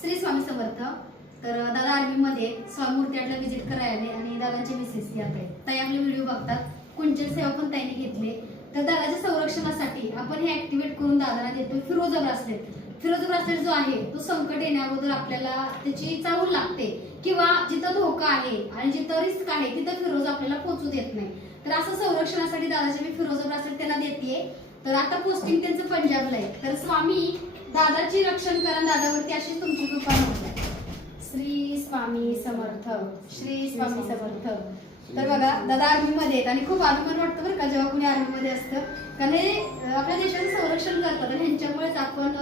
श्री स्वामी समर्थ. तर दादा आर्मीमध्ये स्वामी मूर्ती आटला व्हिजिट करायला आणि दादांचे मिसेस याकडे ताई आपले व्हिडिओ बघतात. कुंचन सेवा पण ताईने घेतले. तर दादाच्या संरक्षणासाठी आपण हे ऍक्टिव्हेट करून दादाला देतो फिरोजा ब्रासलेट. फिरोजा ब्रासलेट जो आहे तो संकट येण्याअगोदर आपल्याला त्याची चाहूल लागते किंवा जिथं धोका आहे आणि जिथं रिस्क आहे तिथं फिरोजा आपल्याला पोहोचू देत नाही. तर असं संरक्षणासाठी दादाचे मी फिरोजा ब्रासलेट त्यांना देते. तर आता पोस्टिंग त्यांचं पंजाबला आहे. तर स्वामी दादाची रक्षण करा दादावरती अशी तुमची कृपा होते. श्री स्वामी समर्थ. श्री स्वामी समर्थ. तर बघा दादा आर्मीमध्ये आहेत आणि खूप अभिमान वाटतं बरं का जेव्हा कुणी आर्मीमध्ये असतं, कारण हे आपल्या देशाचं संरक्षण करतात आणि ह्यांच्यामुळेच आपण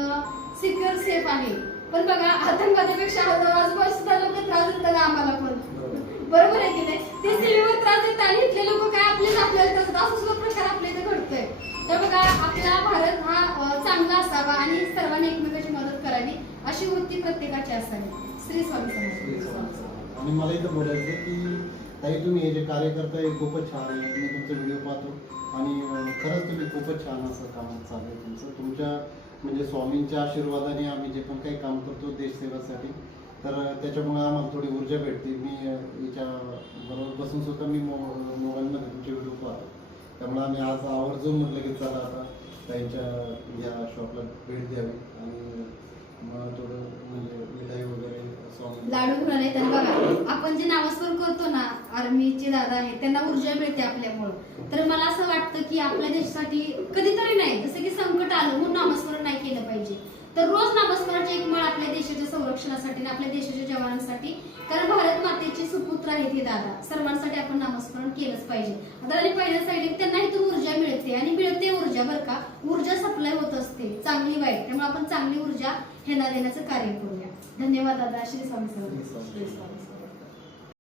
सिक्युअर सेफ आहे. पण बघा आतंकवादापेक्षा आजूबाजूला लोक त्रास देतात आम्हाला पण, बरोबर आहे की नाही? ते सीमेवर त्रास देतात आणि इथले लोक काय आपलेच आपल्याला त्रास, असं सुद्धा प्रकार आपल्या इथे घडतोय. तर बघा आपला भारत हा चांगला असावा आणि सर्वांनी एकमेकांची मदत करावी अशी वृत्ती प्रत्येकाची असावी. श्री स्वामी समर्थ. आणि मला इथं बोलायचं की ताई तुम्ही हे जे कार्य करताय खूपच छान आहे. मी तुमचे व्हिडिओ पाहतो आणि खरंच तुम्ही खूपच छान असं काम चालू आहे तुमचं. तुमच्या म्हणजे स्वामींच्या आशीर्वादाने आम्ही जे पण काही काम करतो देशसेवेसाठी, तर त्याच्यामुळे आम्हाला थोडी ऊर्जा भेटते. मी याच्या बरोबर बसून सुद्धा मी मोबाईलमध्ये तुमचे व्हिडिओ पाहतो. त्यामुळे आम्ही आज आवर्जून म्हटलं की चला आता त्यांच्या या शॉपला भेट द्यावी आणि मग थोडं म्हणजे मिठाई वगैरे लाडू घेऊन आले. तर बघा आपण जे नामस्मरण करतो ना, आर्मीचे दादा आहेत त्यांना ऊर्जा मिळते आपल्यामुळं. तर मला असं वाटतं की आपल्या देशासाठी कधीतरी नाही, जसं की संकट आलं म्हणून नामस्मरण नाही केलं पाहिजे. तर रोज नामस्मरणाची एक माळ आपल्या देशाच्या संरक्षणासाठी आणि आपल्या देशाच्या जवानांसाठी, कारण भारत मातेचे सुपुत्र आहेत हे दादा, सर्वांसाठी आपण नामस्मरण केलंच पाहिजे. आता पहिल्या साईड त्यांना इथून ऊर्जा मिळते आणि मिळते ऊर्जा बरं का, ऊर्जा सप्लाय होत असते चांगली वाईट. त्यामुळे आपण चांगली ऊर्जा ह्यांना देण्याचं कार्य करूया. धन्यवाद दादा. श्री स्वामी समर्थ.